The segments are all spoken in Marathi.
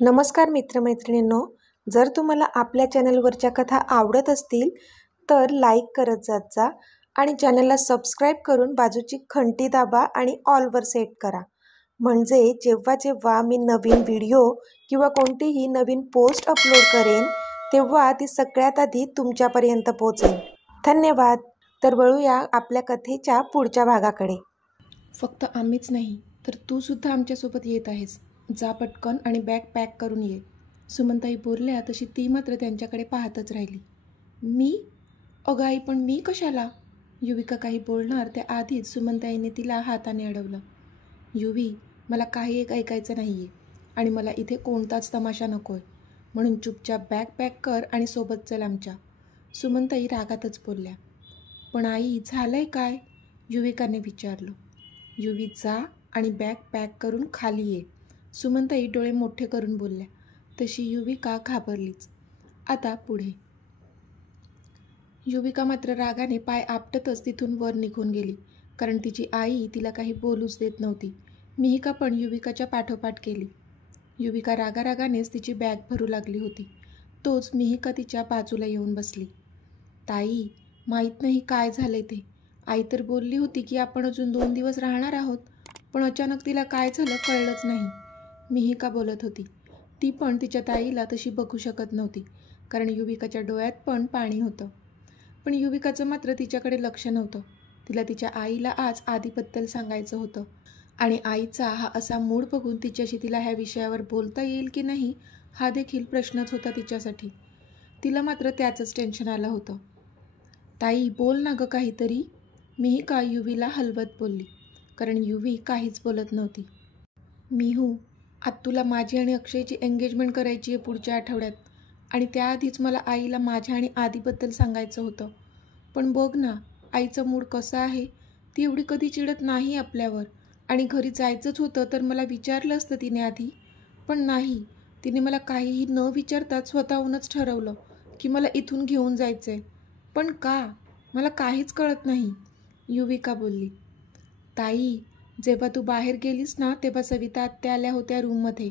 नमस्कार मित्रमैत्रिणींनो, जर तुम्हाला आपल्या चॅनलवरच्या कथा आवडत असतील तर लाईक करत जात जा आणि चॅनलला सबस्क्राईब करून बाजूची घंटी दाबा आणि ऑलवर सेट करा. म्हणजे जेव्हा जेव्हा मी नवीन व्हिडिओ किंवा कोणतीही नवीन पोस्ट अपलोड करेन तेव्हा ती सगळ्यात आधी तुमच्यापर्यंत पोहोचेल. धन्यवाद. तर वळूया आपल्या कथेच्या पुढच्या भागाकडे. फक्त आम्हीच नाही तर तू सुद्धा आमच्यासोबत येत आहेस. जा पटकन आणि बॅग पॅक करून ये. सुमनताई बोलल्या तशी ती मात्र त्यांच्याकडे पाहतच राहिली. मी? अगं आई, पण मी कशाला? युविका काही बोलणार त्याआधीच सुमनताईने तिला हाताने अडवलं. युवी, मला काही एक ऐकायचं नाही आहे आणि मला इथे कोणताच तमाशा नको आहे, म्हणून चुपचाप बॅग पॅक कर आणि सोबत चल आमच्या. सुमनताई रागातच बोलल्या. पण आई, झालंय काय? युविकाने विचारलं. युवी, जा आणि बॅग पॅक करून खाली ये. सुमनताई डोळे मोठे करून बोलल्या. तशी युविका घाबरलीच. आता पुढे. युविका मात्र रागाने पाय आपटतच तिथून वर निघून गेली, कारण तिची आई तिला काही बोलूच देत नव्हती. मिहिका पण युविकाच्या पाठोपाठ केली. युविका रागारागानेच तिची बॅग भरू लागली होती. तोच मिहिका तिच्या बाजूला येऊन बसली. ताई, माहीत नाही काय झालंय ते. आई तर बोलली होती की आपण अजून 2 दिवस राहणार आहोत, पण अचानक तिला काय झालं कळलंच नाही. मिहिका बोलत होती. ती पण तिच्या ताईला तशी बघू शकत नव्हती, कारण युविकाच्या डोळ्यात पण पाणी होतं. पण युविकाचं मात्र तिच्याकडे लक्ष नव्हतं. तिला तिच्या आईला आज आधीबद्दल सांगायचं होतं आणि आईचा हा असा मूड बघून तिच्याशी तिला ह्या विषयावर बोलता येईल की नाही हा देखील प्रश्नच होता तिच्यासाठी. तिला मात्र त्याचंच टेन्शन आलं होतं. ताई, बोल ना गं काहीतरी. मिहिका युवीला हलवत बोलली, कारण युवी काहीच बोलत नव्हती. मिहू, आत्तूला माझी आणि अक्षयची एंगेजमेंट करायची आहे पुढच्या आठवड्यात, आणि त्याआधीच मला आईला माझ्या आणि आधीबद्दल सांगायचं होतं. पण बघ ना आईचं मूड कसं आहे. ती एवढी कधी चिडत नाही आपल्यावर, आणि घरी जायचंच होतं तर मला विचारलं असतं तिने आधी, पण नाही, तिने मला काहीही न विचारताच स्वतःहूनच ठरवलं की मला इथून घेऊन जायचं आहे. पण का? मला काहीच कळत नाही, युविका बोलली. ताई, जेव्हा तू बाहेर गेलीस ना तेव्हा सविता आत्या आल्या होत्या रूममध्ये,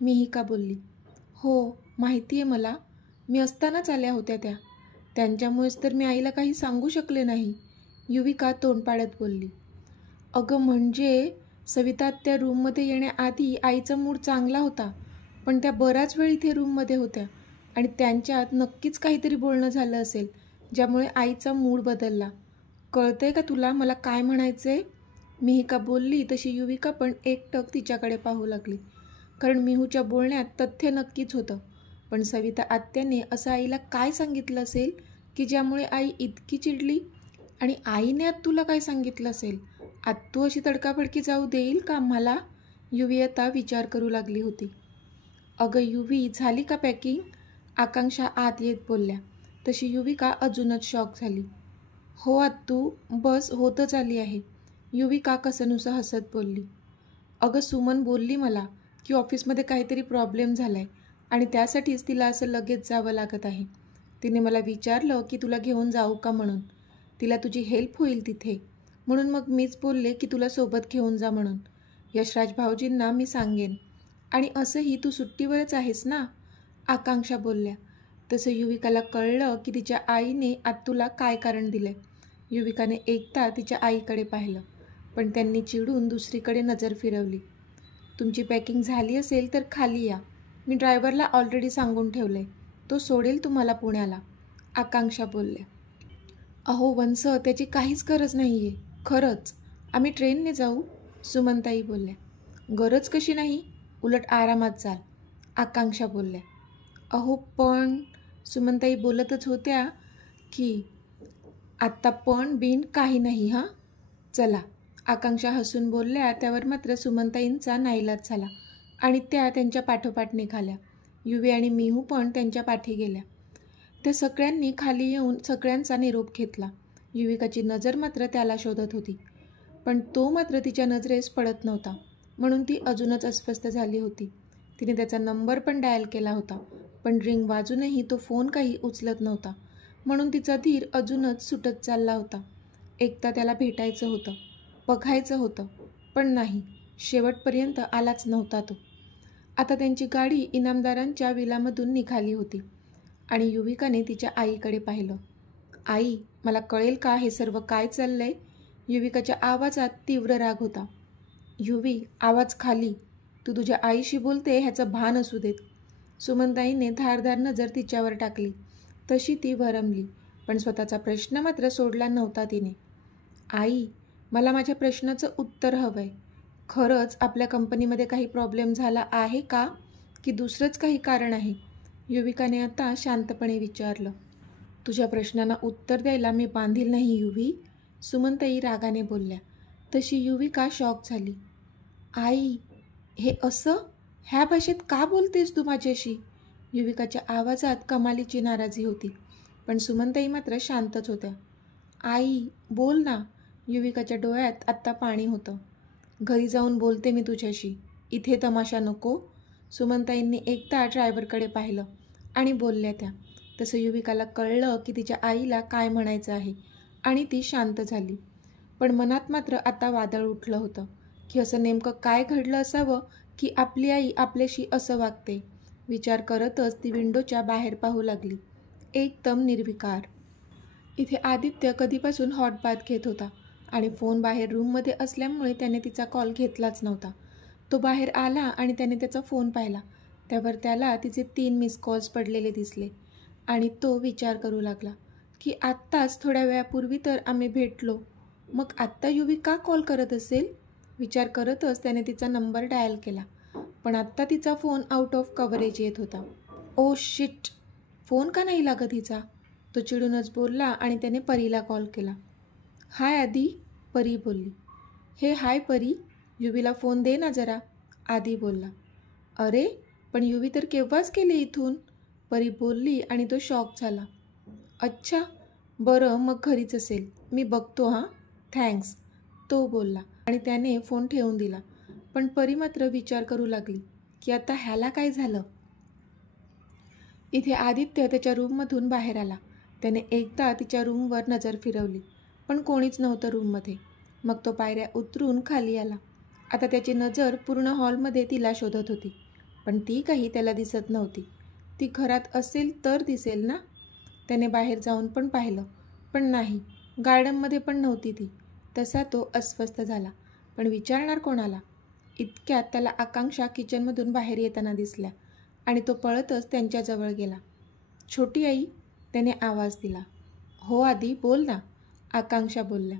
मिहिका बोलली. हो, माहिती आहे मला. मी असतानाच आल्या होत्या त्या. त्यांच्यामुळेच तर मी आईला काही सांगू शकले नाही, युविका तोंड पाडत बोलली. अगं म्हणजे सविता आत्या रूममध्ये येण्याआधी आईचा मूड चांगला होता, पण त्या बराच वेळ इथे रूममध्ये होत्या आणि त्यांच्यात नक्कीच काहीतरी बोलणं झालं असेल ज्यामुळे आईचा मूड बदलला. कळतंय का तुला मला काय म्हणायचंय? मिहिका बोलली तशी युविका पण एकटक तिच्याकडे पाहू लागली, कारण मिहूच्या बोलण्यात तथ्य नक्कीच होतं. पण सविता आत्याने असं आईला काय सांगितलं असेल की ज्यामुळे आई इतकी चिडली? आणि आईने आत्तूला काय सांगितलं असेल? आत्तू अशी तडकाफडकी जाऊ देईल का आम्हाला? युवी आता विचार करू लागली होती. अगं युवी, झाली का पॅकिंग? आकांक्षा आत येत बोलल्या. तशी युविका अजूनच शॉक झाली. हो आत्तू, बस होतच आली आहे, युविका कसंनुसं हसत बोलली. अगं सुमन बोलली मला की ऑफिसमध्ये काहीतरी प्रॉब्लेम झालाय आणि त्यासाठीच तिला असं लगेच जावं लागत आहे. तिने मला विचारलं की तुला घेऊन जाऊ का म्हणून. तिला तुझी हेल्प होईल तिथे, म्हणून मग मीच बोलले की तुला सोबत घेऊन जा म्हणून. यशराज भाऊजींना मी सांगेन. आणि असंही तू सुट्टीवरच आहेस ना, आकांक्षा बोलल्या. तसं युविकाला कळलं की तिच्या आईने आत्तूला काय कारण दिलंय. युविकाने एकदा तिच्या आईकडे पाहिलं, पण त्यांनी चिडून दुसरीकडे नजर फिरवली. तुमची पॅकिंग झाली असेल तर खाली या, मी ड्रायव्हरला ऑलरेडी सांगून ठेवलंय, तो सोडेल तुम्हाला पुण्याला, आकांक्षा बोलल्या. अहो वंस, त्याची काहीच गरज नाही आहे, खरंच, आम्ही ट्रेनने जाऊ, सुमनताई बोलल्या. गरज कशी नाही, उलट आरामात जाल, आकांक्षा बोलल्या. अहो पण, सुमनताई बोलतच होत्या की आत्ता पण बिन काही नाही. हां, चला, आकांक्षा हसून बोलल्या. त्यावर मात्र सुमनताईंचा नाईलाज झाला आणि त्या त्यांच्या पाठोपाठ निघाल्या. युवी आणि मिहू पण त्यांच्या पाठी गेल्या. त्या सगळ्यांनी खाली येऊन सगळ्यांचा निरोप घेतला. युविकाची नजर मात्र त्याला शोधत होती, पण तो मात्र तिच्या नजरेस पडत नव्हता, म्हणून ती अजूनच अस्वस्थ झाली होती. तिने त्याचा नंबर पण डायल केला होता, पण रिंग वाजूनही तो फोन काही उचलत नव्हता, म्हणून तिचा धीर अजूनच सुटत चालला होता. एकदा त्याला भेटायचं होतं, बघायचं होतं, पण नाही, शेवटपर्यंत आलाच नव्हता तो. आता त्यांची गाडी इनामदारांच्या विलामधून निघाली होती आणि युविकाने तिच्या आईकडे पाहिलं. आई, मला कळेल का हे सर्व काय चाललंय? युविकाच्या आवाजात तीव्र राग होता. युवी, आवाज खाली. तू तुझ्या आईशी बोलते ह्याचं भान असू देत. सुमनताईने धारदार नजर तिच्यावर टाकली. तशी ती भरमली, पण स्वतःचा प्रश्न मात्र सोडला नव्हता तिने. आई, मला माझ्या प्रश्नाचं उत्तर हवं आहे. खरंच आपल्या कंपनीमध्ये काही प्रॉब्लेम झाला आहे का, की दुसरंच काही कारण आहे? युविकाने आता शांतपणे विचारलं. तुझ्या प्रश्नांना उत्तर द्यायला मी बांधील नाही युवी, सुमनताई रागाने बोलल्या. तशी युविका शॉक झाली. आई, हे असं? ह्या भाषेत का बोलतेस तू माझ्याशी? युविकाच्या आवाजात कमालीची नाराजी होती, पण सुमनताई मात्र शांतच होत्या. आई, बोल ना. युविकाच्या डोळ्यात आत्ता पाणी होतं. घरी जाऊन बोलते मी तुझ्याशी, इथे तमाशा नको. सुमनताईंनी एकदा ड्रायव्हरकडे पाहिलं आणि बोलल्या त्या. तसं युविकाला कळलं की तिच्या आईला काय म्हणायचं आहे आणि ती शांत झाली. पण मनात मात्र आता वादळ उठलं होतं की असं नेमकं काय घडलं असावं की आपली आई आपल्याशी असं वागते. विचार करतच ती विंडोच्या बाहेर पाहू लागली, एकदम निर्विकार. इथे आदित्य कधीपासून हॉट बाथ घेत होता आणि फोन बाहेर रूममध्ये असल्यामुळे त्याने तिचा कॉल घेतलाच नव्हता. तो बाहेर आला आणि त्याने त्याचा फोन पाहिला. त्यावर त्याला तिचे 3 मिस कॉल्स पडलेले दिसले आणि तो विचार करू लागला की आत्ताच थोड्या वेळापूर्वी तर आम्ही भेटलो, मग आत्ता युवी का कॉल करत असेल? विचार करतच त्याने तिचा नंबर डायल केला, पण आत्ता तिचा फोन आउट ऑफ कव्हरेज येत होता. ओ शिट, फोन का नाही लागत हिचा? तो चिडूनच बोलला आणि त्याने परीला कॉल केला. हाय आदी, परी बोलली. हे हाय परी, युवीला फोन दे ना जरा, आदी बोलला. अरे, पण युवी तर केव्हाच गेले इथून, परी बोलली आणि तो शॉक झाला. अच्छा, बरं मग घरीच असेल, मी बघतो हां, थँक्स, तो बोलला आणि त्याने फोन ठेवून दिला. पण परी मात्र विचार करू लागली की आता ह्याला काय झालं. इथे आदित्य त्याच्या रूममधून बाहेर आला. त्याने एकदा तिच्या रूमवर नजर फिरवली, पण कोणीच नव्हतं रूममध्ये. मग तो पायऱ्या उतरून खाली आला. आता त्याची नजर पूर्ण हॉलमध्ये तिला शोधत होती, पण ती काही त्याला दिसत नव्हती. ती घरात असेल तर दिसेल ना. त्याने बाहेर जाऊन पण पाहिलं, पण नाही, गार्डनमध्ये पण नव्हती ती. तसा तो अस्वस्थ झाला, पण विचारणार कोणाला? इतक्यात त्याला आकांक्षा किचनमधून बाहेर येताना दिसल्या आणि तो पळतच त्यांच्याजवळ गेला. छोटी आई, त्याने आवाज दिला. हो आदी, बोल ना, आकांक्षा बोलल्या.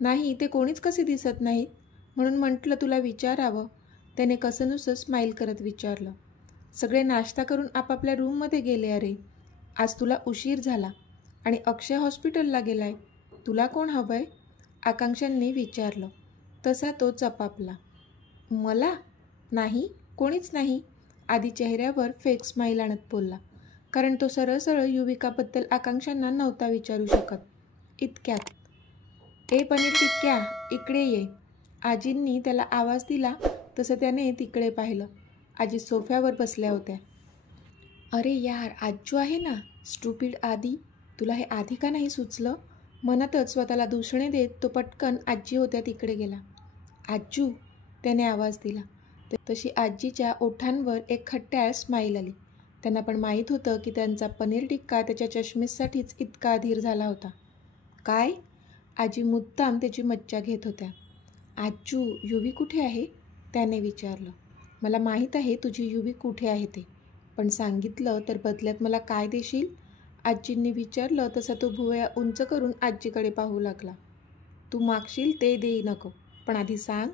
नाही, ते कोणीच कसे दिसत नाहीत, म्हणून म्हटलं तुला विचारावं, त्याने कसंनुसं स्माईल करत विचारलं. सगळे नाश्ता करून आपापल्या रूममध्ये गेले. अरे, आज तुला उशीर झाला आणि अक्षय हॉस्पिटलला गेलाय. तुला कोण हवं आहे? आकांक्षांनी विचारलं. तसा तो चपापला. मला? नाही, कोणीच नाही, आधी चेहऱ्यावर फेक स्माईल आणत बोलला, कारण तो सरळ सरळ युविकाबद्दल आकांक्षांना नव्हता विचारू शकत. इतक्यात, ए पनीर टिक्क्या, इकडे ये, आजींनी त्याला आवाज दिला. तसं त्याने तिकडे पाहिलं. आजी सोफ्यावर बसल्या होत्या. अरे यार, आज्जू आहे ना. स्टुपिड आदी, तुला हे आधी का नाही सुचलं? मनातच स्वतःला दूषणे देत तो पटकन आजी होत्या तिकडे गेला. आज्जू, त्याने आवाज दिला. तशी आजीच्या ओठांवर एक खट्याळ स्माईल आली. त्यांना पण माहीत होतं की त्यांचा पनीर टिक्का त्याच्या चष्मेसाठीच इतका अधीर झाला होता. काय? आजी मुद्दाम त्याची मज्जा घेत होत्या. आज्जू, युवी कुठे आहे? त्याने विचारलं. मला माहीत आहे तुझी युवी कुठे आहे ते, पण सांगितलं तर बदल्यात मला काय देशील? आजींनी विचारलं. तसा तो भुवया उंच करून आजीकडे पाहू लागला. तू मागशील ते देई नको, पण आधी सांग,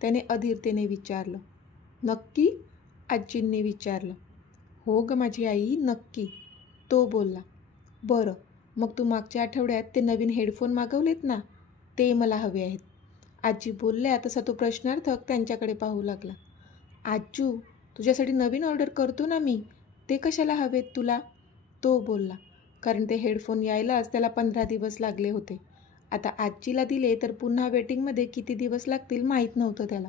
त्याने अधीरतेने विचारलं. नक्की? आजींनी विचारलं. हो ग माझी आई, नक्की, तो बोलला. बरं, मग तू मागच्या आठवड्यात ते नवीन हेडफोन मागवलेत ना, ते मला हवे आहेत, आजी बोलल्या. तसा तो प्रश्नार्थक त्यांच्याकडे पाहू लागला. आज्जू, तुझ्यासाठी नवीन ऑर्डर करतो ना मी, ते कशाला हवेत तुला? तो बोलला, कारण ते हेडफोन यायलाच त्याला 15 दिवस लागले होते. आता आजीला दिले तर पुन्हा वेटिंगमध्ये किती दिवस लागतील माहीत नव्हतं त्याला.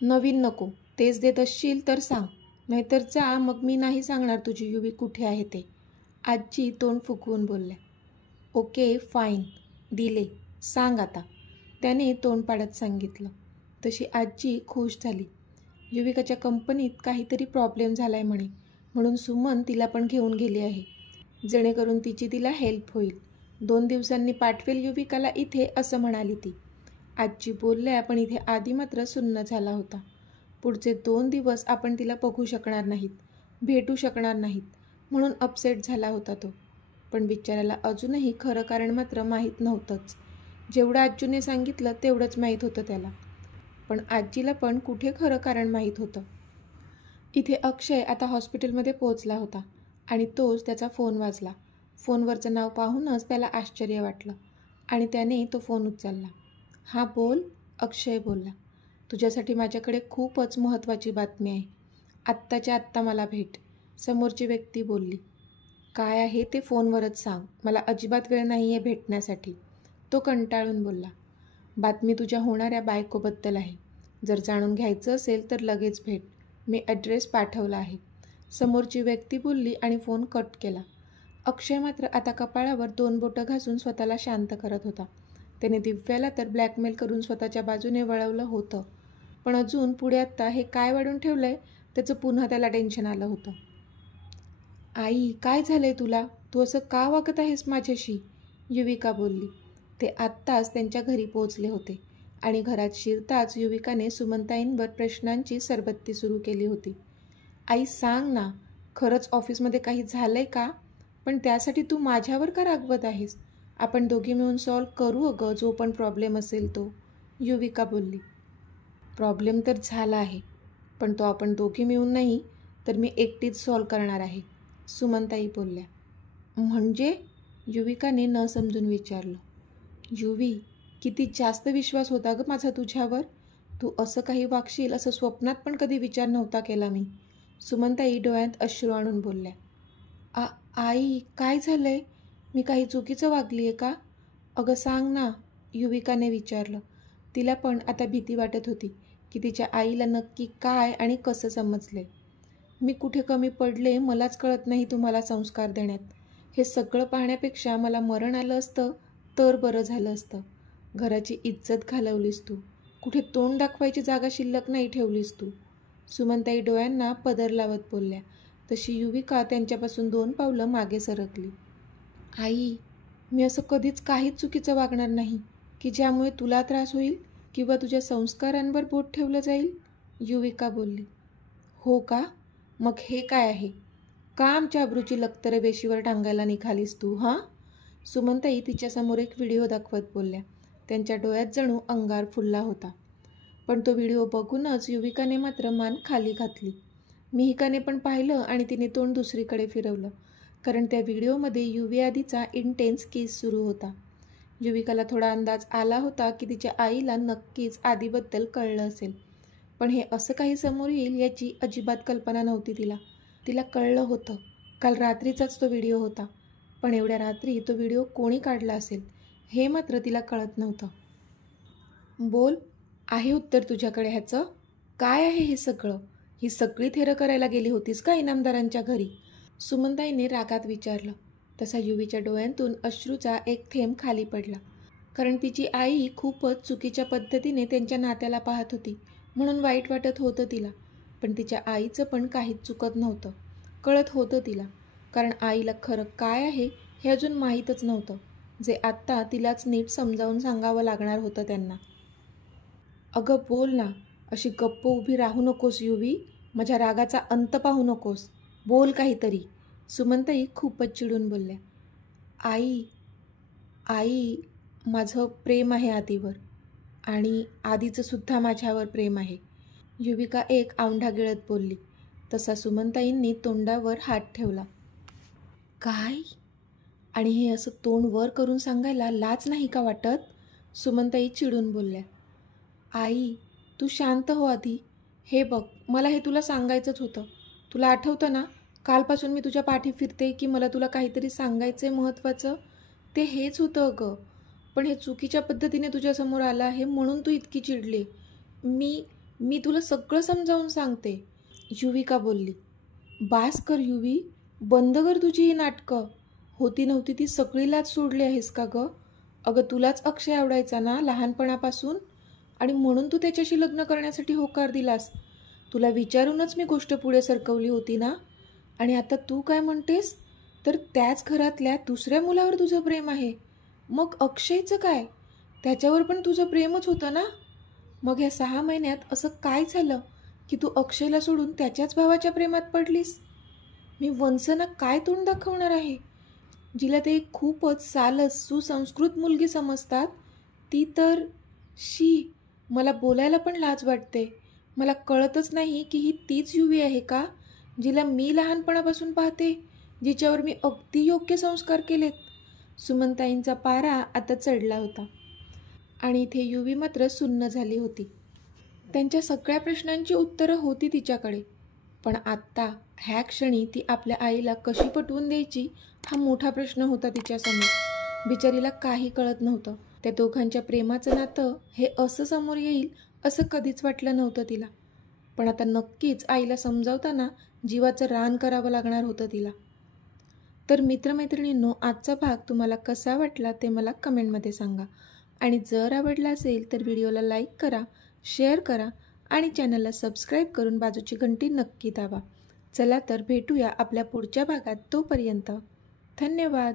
नवीन नको, तेच देत असशील तर सांग, नाहीतर जा, मग मी नाही सांगणार तुझी युवी कुठे आहे ते, आजी तोंड फुकवून बोलल्या. ओके फाईन, दिले, सांग आता, त्याने तोंड पाडत सांगितलं. तशी आजी खुश झाली. युविकाच्या कंपनीत काहीतरी प्रॉब्लेम झाला आहे म्हणे, म्हणून सुमन तिला पण घेऊन गेली आहे, जेणेकरून तिला हेल्प होईल. 2 दिवसांनी पाठवेल युविकाला इथे असं म्हणाली ती. आजी बोलल्या पण इथे आधी मात्र सुन्न झाला होता. पुढचे 2 दिवस आपण तिला बघू शकणार नाहीत, भेटू शकणार नाहीत, म्हणून अपसेट झाला होता तो. पण बिचाऱ्याला अजूनही खरं कारण मात्र माहीत नव्हतंच. जेवढं आजीने सांगितलं तेवढंच माहीत होतं त्याला, पण आजीला पण कुठे खरं कारण माहीत होतं. इथे अक्षय आता हॉस्पिटलमध्ये पोहोचला होता आणि तोच त्याचा फोन वाजला. फोनवरचं नाव पाहूनच त्याला आश्चर्य वाटलं आणि त्याने तो फोन उचलला. हां बोल, अक्षय बोलला. तुझ्यासाठी माझ्याकडे खूपच महत्त्वाची बातमी आहे. आत्ताच्या आत्ता मला भेट, समोरची व्यक्ती बोलली. काय आहे ते फोनवरच सांग, मला अजिबात वेळ नाही आहे भेटण्यासाठी, तो कंटाळून बोलला. बातमी तुझ्या होणाऱ्या बायकोबद्दल आहे. जर जाणून घ्यायचं असेल तर लगेच भेट, मी ॲड्रेस पाठवला आहे, समोरची व्यक्ती बोलली आणि फोन कट केला. अक्षय मात्र आता कपाळावर 2 बोटं घासून स्वतःला शांत करत होता. त्याने दिव्याला तर ब्लॅकमेल करून स्वतःच्या बाजूने वळवलं होतं, पण अजून पुढे आत्ता हे काय वाढून ठेवलं आहे त्याचं पुन्हा त्याला टेन्शन आलं होतं. आई काय झालं आहे तुला, तू असं का वागत आहेस माझ्याशी, युविका बोलली. ते आत्ताच त्यांच्या घरी पोहोचले होते आणि घरात शिरताच युविकाने सुमनताईंवर प्रश्नांची सरबत्ती सुरू केली होती. आई सांग ना, खरंच ऑफिसमध्ये काही झालं आहे का, पण त्यासाठी तू माझ्यावर का रागवत आहेस, आपण दोघी मिळून सॉल्व करू अगं जो पण प्रॉब्लेम असेल तो, युविका बोलली. प्रॉब्लेम तर झाला आहे, पण तो आपण दोघी मिळून नाही तर मी एकटीच सॉल्व करणार आहे, सुमनताई बोलल्या. म्हणजे, युविकाने न समजून विचारलं. युवी, किती जास्त विश्वास होता गं माझा तुझ्यावर, तू असं काही वागशील असं स्वप्नात पण कधी विचार नव्हता केला मी, सुमनताई डोळ्यात अश्रू आणून बोलल्या. आई काय झालं आहे, मी काही चुकीचं वागली आहे का, अगं सांग ना, युविकाने विचारलं. तिला पण आता भीती वाटत होती की तिच्या आईला नक्की काय आणि कसं समजले. मी कुठे कमी पडले मलाच कळत नाही तुम्हाला संस्कार देण्यात, हे सगळं पाहण्यापेक्षा मला मरण आलं असतं तर बरं झालं असतं. घराची इज्जत घालवलीस तू, कुठे तोंड दाखवायची जागा शिल्लक नाही ठेवलीस तू, सुमनताई डोळ्यांना पदर लावत बोलल्या. तशी युविका त्यांच्यापासून 2 पावलं मागे सरकली. आई, मी असं कधीच काहीच चुकीचं वागणार नाही की ज्यामुळे तुला त्रास होईल किंवा तुझ्या संस्कारांवर बोट ठेवलं जाईल, युविका बोलली. हो का, मग हे काय आहे, का आमच्या अब्रूची लक्तरे वेशीवर टांगायला निघालीस तू हां, सुमनताई तिच्यासमोर एक व्हिडिओ दाखवत बोलल्या. त्यांच्या डोळ्यात जणू अंगार फुलला होता. पण तो व्हिडिओ बघूनच युविकाने मात्र मान खाली घातली. मिहिकाने पण पाहिलं आणि तिने तोंड दुसरीकडे फिरवलं, कारण त्या व्हिडिओमध्ये युवी आधीचा इंटेन्स किस सुरू होता. युविकाला थोडा अंदाज आला होता की तिच्या आईला नक्कीच आधीबद्दल कळलं असेल, पण हे असं काही समोर येईल याची अजिबात कल्पना नव्हती तिला कळलं होतं, काल रात्रीचाच तो व्हिडिओ होता, पण एवढ्या रात्री तो व्हिडिओ कोणी काढला असेल हे मात्र तिला कळत नव्हतं. बोल, आहे उत्तर तुझ्याकडे ह्याचं, काय आहे हे सगळं, ही सगळी थेरं करायला गेली होतीस का इनामदारांच्या घरी, सुमनताईने रागात विचारलं. तसा युवीच्या डोळ्यांतून अश्रूचा एक थेंब खाली पडला, कारण तिची आई खूपच चुकीच्या पद्धतीने त्यांच्या नात्याला पाहत होती, म्हणून वाईट वाटत होतं तिला. पण तिच्या आईचं पण काहीच चुकत नव्हतं, कळत होतं तिला, कारण आईला खरं काय आहे हे अजून माहीतच नव्हतं, जे आत्ता तिलाच नीट समजावून सांगावं लागणार होतं त्यांना. अगं बोल ना, अशी गप्प उभी राहू नकोस युवी, माझ्या रागाचा अंत पाहू नकोस, बोल काहीतरी, सुमनताई खूपच चिडून बोलल्या. आई, माझं प्रेम आहे आधीवर आणि आधीचं सुद्धा माझ्यावर प्रेम आहे, युविका एक औंढा गिळत बोलली. तसा सुमनताईंनी तोंडावर हात ठेवला. काय, आणि हे असं तोंड वर करून सांगायला लाज नाही का वाटत, सुमनताई चिडून बोलल्या. आई तू शांत हो आधी, हे बघ मला हे तुला सांगायचंच होतं, तुला आठवतं ना कालपासून मी तुझ्या पाठी फिरते की मला तुला काहीतरी सांगायचं आहे महत्त्वाचं, ते हेच होतं अगं, पण हे चुकीच्या पद्धतीने तुझ्यासमोर आलं आहे म्हणून तू इतकी चिडली. मी तुला सगळं समजावून सांगते, युविका बोलली. बास कर युवी, बंद कर तुझी ही नाटकं, होती नव्हती ती सगळी लाज सोडली आहेस का गं, अगं तुलाच अक्षय आवडायचा ना लहानपणापासून, आणि म्हणून तू त्याच्याशी लग्न करण्यासाठी होकार दिलास, तुला विचारूनच मी गोष्ट पुढे सरकवली होती ना. आणि आता तू काय म्हणतेस तर त्याच घरातल्या दुसऱ्या मुलावर तुझं प्रेम आहे. मग अक्षयचं काय? त्याच्यावर पण तुझं प्रेमच होतं ना. मग ह्या 6 महिन्यात असं काय झालं की तू अक्षयला सोडून त्याच्याच भावाच्या प्रेमात पडलीस? मी वंसना काय तोंड दाखवणार आहे? जिला ते खूपच सालस सुसंस्कृत मुलगी समजतात ती तर मला बोलायला पण लाज वाटते. मला कळतच नाही की ही तीच युवी आहे का जिला मी लहानपणापासून पाहते, जिच्यावर मी अगदी योग्य संस्कार केलेत. सुमनताईंचा पारा आता चढला होता आणि इथे युवी मात्र सुन्न झाली होती. त्यांच्या सगळ्या प्रश्नांची उत्तरं होती तिच्याकडे, पण आत्ता ह्या क्षणी ती आपल्या आईला कशी पटवून द्यायची हा मोठा प्रश्न होता तिच्यासमोर. बिचारीला काही कळत नव्हतं. त्या दोघांच्या प्रेमाचं नातं हे असं समोर येईल असं कधीच वाटलं नव्हतं तिला. पण आता नक्कीच आईला समजावताना जीवाचं रान करावं लागणार होतं तिला. तर मित्रमैत्रिणींनो, आजचा भाग तुम्हाला कसा वाटला ते मला कमेंटमध्ये सांगा. आणि जर आवडला असेल तर व्हिडिओला लाईक करा, शेअर करा आणि चॅनलला सबस्क्राईब करून बाजूची घंटी नक्की दाबा. चला तर भेटूया आपल्या पुढच्या भागात. तोपर्यंत धन्यवाद.